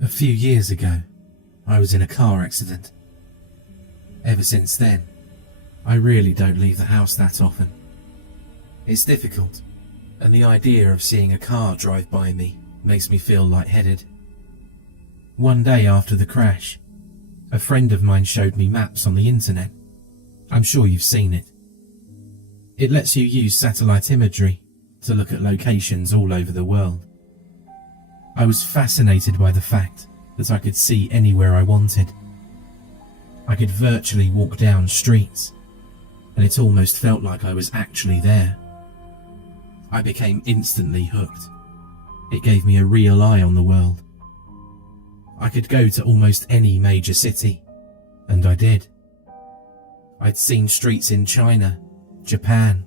A few years ago, I was in a car accident. Ever since then, I really don't leave the house that often. It's difficult, and the idea of seeing a car drive by me makes me feel lightheaded. One day after the crash, a friend of mine showed me maps on the internet. I'm sure you've seen it. It lets you use satellite imagery to look at locations all over the world. I was fascinated by the fact that I could see anywhere I wanted. I could virtually walk down streets, and it almost felt like I was actually there. I became instantly hooked. It gave me a real eye on the world. I could go to almost any major city, and I did. I'd seen streets in China, Japan,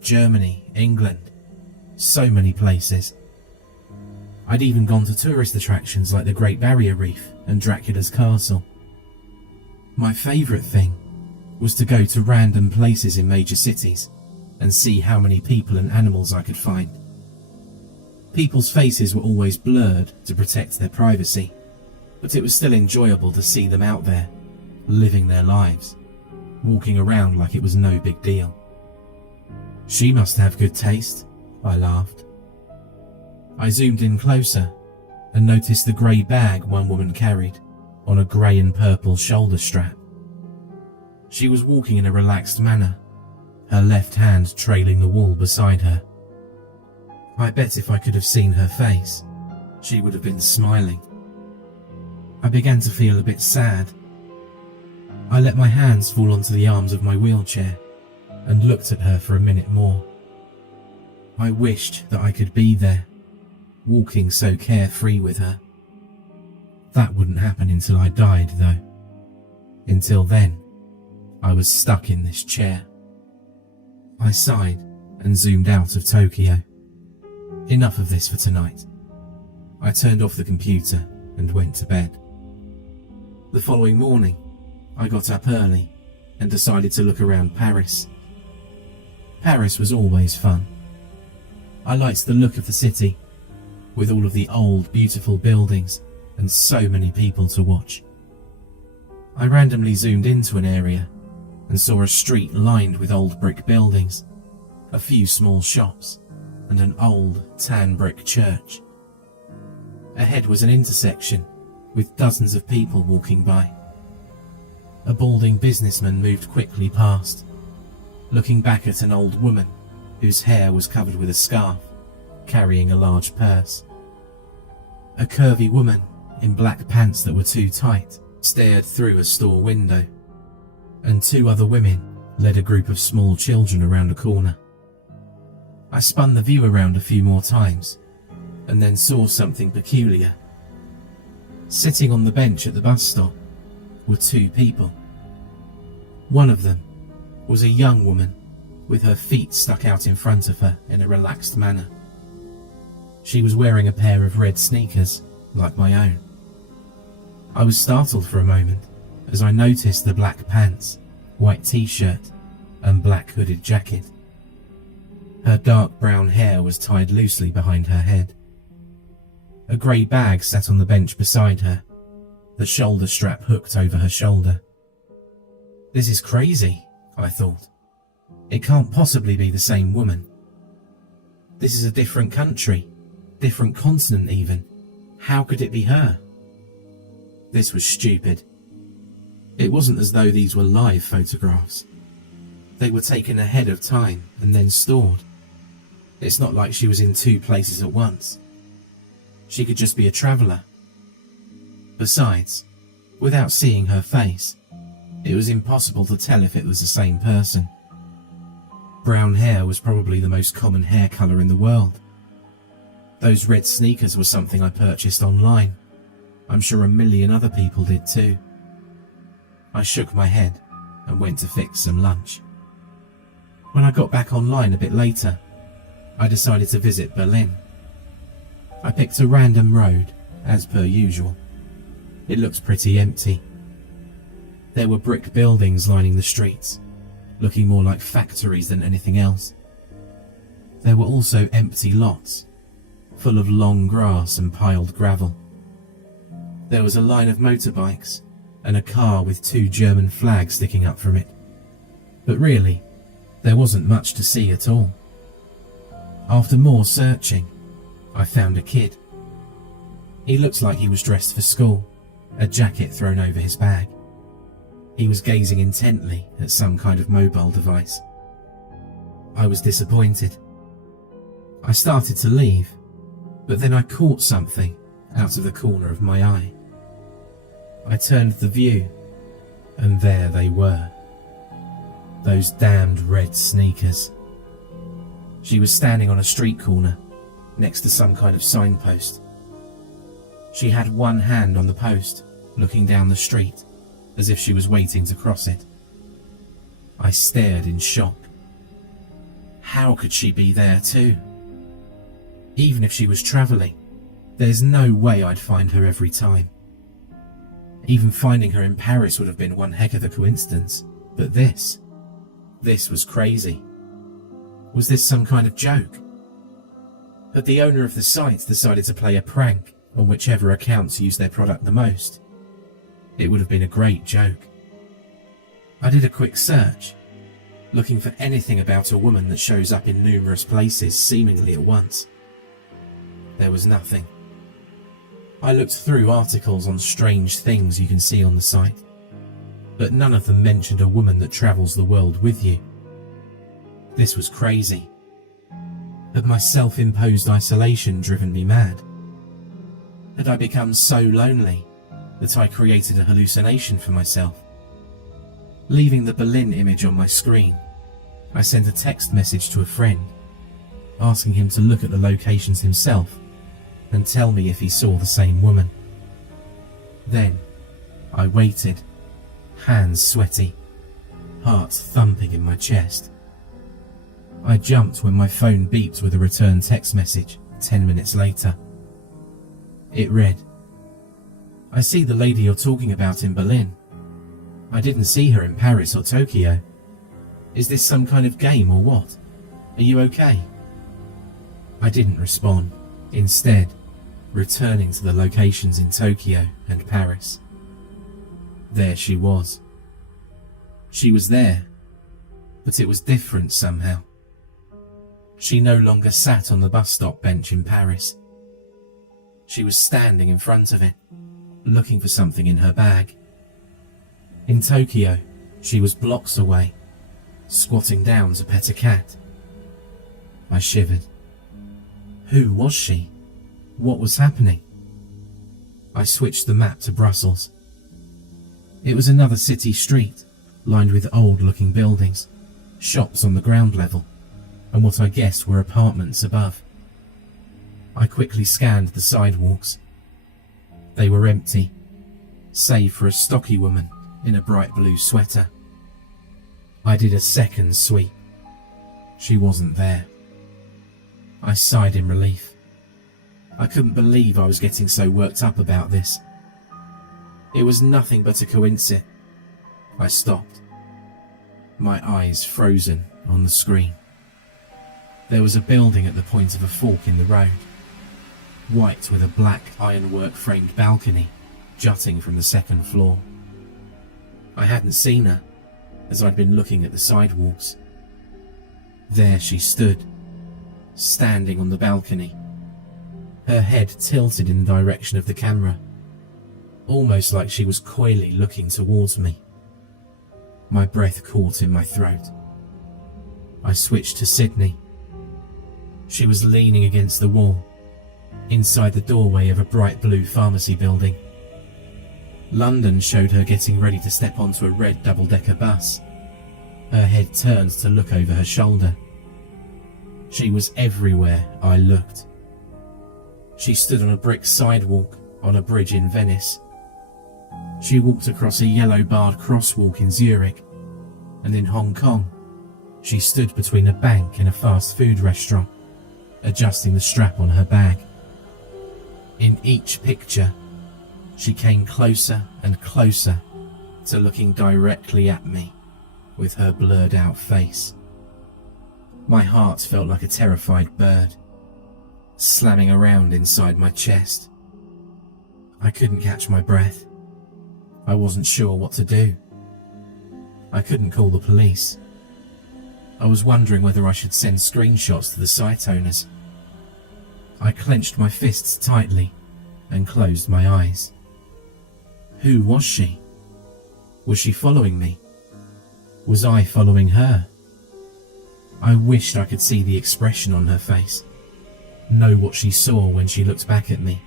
Germany, England, so many places. I'd even gone to tourist attractions like the Great Barrier Reef and Dracula's Castle. My favourite thing was to go to random places in major cities and see how many people and animals I could find. People's faces were always blurred to protect their privacy, but it was still enjoyable to see them out there, living their lives, walking around like it was no big deal. She must have good taste, I laughed. I zoomed in closer and noticed the grey bag one woman carried on a grey and purple shoulder strap. She was walking in a relaxed manner, her left hand trailing the wall beside her. I bet if I could have seen her face, she would have been smiling. I began to feel a bit sad. I let my hands fall onto the arms of my wheelchair and looked at her for a minute more. I wished that I could be there, walking so carefree with her. That wouldn't happen until I died, though. Until then, I was stuck in this chair. I sighed and zoomed out of Tokyo. Enough of this for tonight. I turned off the computer and went to bed. The following morning, I got up early and decided to look around Paris. Paris was always fun. I liked the look of the city, with all of the old, beautiful buildings and so many people to watch. I randomly zoomed into an area and saw a street lined with old brick buildings, a few small shops, and an old tan brick church. Ahead was an intersection with dozens of people walking by. A balding businessman moved quickly past, looking back at an old woman whose hair was covered with a scarf, carrying a large purse. A curvy woman in black pants that were too tight stared through a store window, and two other women led a group of small children around a corner. I spun the view around a few more times, and then saw something peculiar. Sitting on the bench at the bus stop were two people. One of them was a young woman with her feet stuck out in front of her in a relaxed manner. She was wearing a pair of red sneakers, like my own. I was startled for a moment as I noticed the black pants, white t-shirt, and black hooded jacket. Her dark brown hair was tied loosely behind her head. A grey bag sat on the bench beside her, the shoulder strap hooked over her shoulder. This is crazy, I thought. It can't possibly be the same woman. This is a different country, different continent even. How could it be her? This was stupid. It wasn't as though these were live photographs. They were taken ahead of time and then stored. It's not like she was in two places at once. She could just be a traveller. Besides, without seeing her face, it was impossible to tell if it was the same person. Brown hair was probably the most common hair colour in the world. Those red sneakers were something I purchased online. I'm sure a million other people did too. I shook my head and went to fix some lunch. When I got back online a bit later, I decided to visit Berlin. I picked a random road, as per usual. It looked pretty empty. There were brick buildings lining the streets, looking more like factories than anything else. There were also empty lots, full of long grass and piled gravel. There was a line of motorbikes and a car with 2 German flags sticking up from it. But really, there wasn't much to see at all. After more searching, I found a kid. He looked like he was dressed for school, a jacket thrown over his bag. He was gazing intently at some kind of mobile device. I was disappointed. I started to leave, but then I caught something out of the corner of my eye. I turned the view, and there they were. Those damned red sneakers. She was standing on a street corner, next to some kind of signpost. She had one hand on the post, looking down the street, as if she was waiting to cross it. I stared in shock. How could she be there too? Even if she was travelling, there's no way I'd find her every time. Even finding her in Paris would have been one heck of a coincidence, but this was crazy. Was this some kind of joke? Had the owner of the site decided to play a prank on whichever accounts used their product the most? It would have been a great joke. I did a quick search, looking for anything about a woman that shows up in numerous places seemingly at once. There was nothing. I looked through articles on strange things you can see on the site, but none of them mentioned a woman that travels the world with you. This was crazy. Had my self-imposed isolation driven me mad? Had I become so lonely that I created a hallucination for myself? Leaving the Berlin image on my screen, I sent a text message to a friend, asking him to look at the locations himself and tell me if he saw the same woman. Then, I waited, hands sweaty, heart thumping in my chest. I jumped when my phone beeped with a return text message 10 minutes later. It read, "I see the lady you're talking about in Berlin. I didn't see her in Paris or Tokyo. Is this some kind of game or what? Are you okay?" I didn't respond, instead returning to the locations in Tokyo and Paris. There she was. She was there, but it was different somehow. She no longer sat on the bus stop bench in Paris. She was standing in front of it, looking for something in her bag. In Tokyo, she was blocks away, squatting down to pet a cat. I shivered. Who was she? What was happening? I switched the map to Brussels. It was another city street, lined with old-looking buildings, shops on the ground level, and what I guessed were apartments above. I quickly scanned the sidewalks. They were empty, save for a stocky woman in a bright blue sweater. I did a second sweep. She wasn't there. I sighed in relief. I couldn't believe I was getting so worked up about this. It was nothing but a coincidence. I stopped, my eyes frozen on the screen. There was a building at the point of a fork in the road, white with a black ironwork framed balcony jutting from the second floor. I hadn't seen her, as I'd been looking at the sidewalks. There she stood, standing on the balcony, her head tilted in the direction of the camera, almost like she was coyly looking towards me. My breath caught in my throat. I switched to Sydney. She was leaning against the wall, inside the doorway of a bright blue pharmacy building. London showed her getting ready to step onto a red double-decker bus, her head turned to look over her shoulder. She was everywhere I looked. She stood on a brick sidewalk on a bridge in Venice. She walked across a yellow-barred crosswalk in Zurich, and in Hong Kong, she stood between a bank and a fast food restaurant, adjusting the strap on her bag. In each picture, she came closer and closer to looking directly at me with her blurred-out face. My heart felt like a terrified bird, slamming around inside my chest. I couldn't catch my breath. I wasn't sure what to do. I couldn't call the police. I was wondering whether I should send screenshots to the site owners. I clenched my fists tightly and closed my eyes. Who was she? Was she following me? Was I following her? I wished I could see the expression on her face, know what she saw when she looked back at me.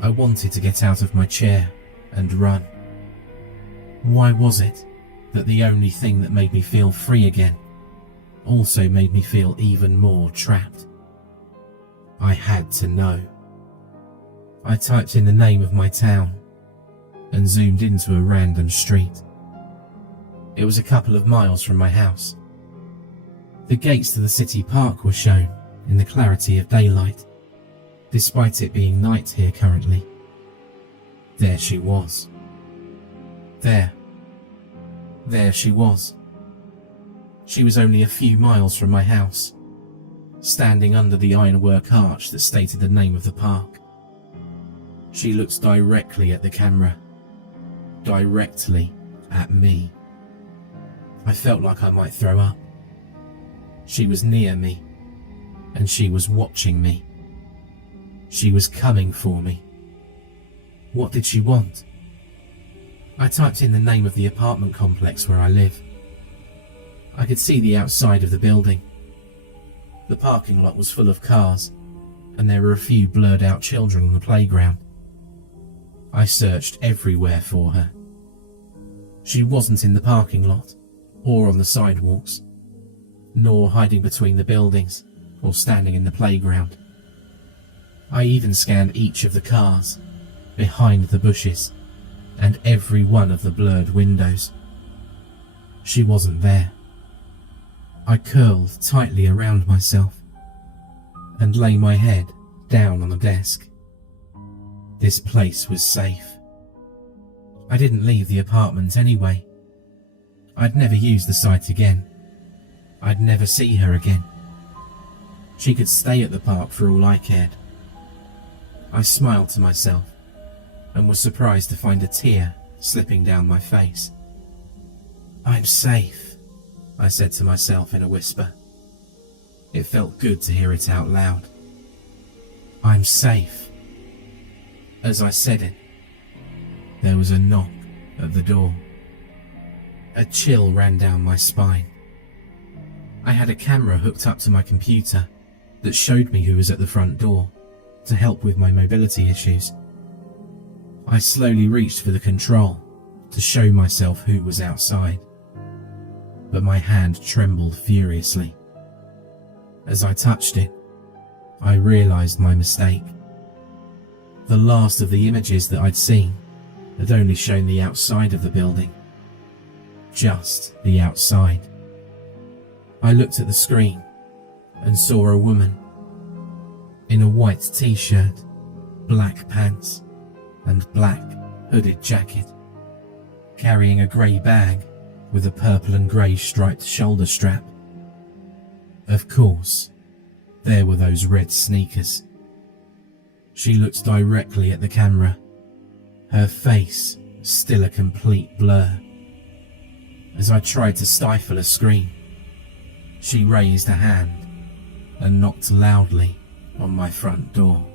I wanted to get out of my chair and run. Why was it that the only thing that made me feel free again also made me feel even more trapped? I had to know. I typed in the name of my town and zoomed into a random street. It was a couple of miles from my house. The gates to the city park were shown in the clarity of daylight, despite it being night here currently. There she was. There she was. She was only a few miles from my house, standing under the ironwork arch that stated the name of the park. She looked directly at the camera, directly at me. I felt like I might throw up. She was near me, and she was watching me. She was coming for me. What did she want? I typed in the name of the apartment complex where I live. I could see the outside of the building. The parking lot was full of cars, and there were a few blurred out children on the playground. I searched everywhere for her. She wasn't in the parking lot, or on the sidewalks, nor hiding between the buildings, or standing in the playground. I even scanned each of the cars, behind the bushes, and every one of the blurred windows. She wasn't there. I curled tightly around myself and lay my head down on the desk. This place was safe. I didn't leave the apartment anyway. I'd never use the site again. I'd never see her again. She could stay at the park for all I cared. I smiled to myself and was surprised to find a tear slipping down my face. I'm safe, I said to myself in a whisper. It felt good to hear it out loud. I'm safe. As I said it, there was a knock at the door. A chill ran down my spine. I had a camera hooked up to my computer that showed me who was at the front door to help with my mobility issues. I slowly reached for the control to show myself who was outside, but my hand trembled furiously. As I touched it, I realized my mistake. The last of the images that I'd seen had only shown the outside of the building. Just the outside. I looked at the screen and saw a woman in a white t-shirt, black pants, and black hooded jacket, carrying a grey bag with a purple and grey striped shoulder strap. Of course, there were those red sneakers. She looked directly at the camera, her face still a complete blur. As I tried to stifle a scream, she raised a hand and knocked loudly on my front door.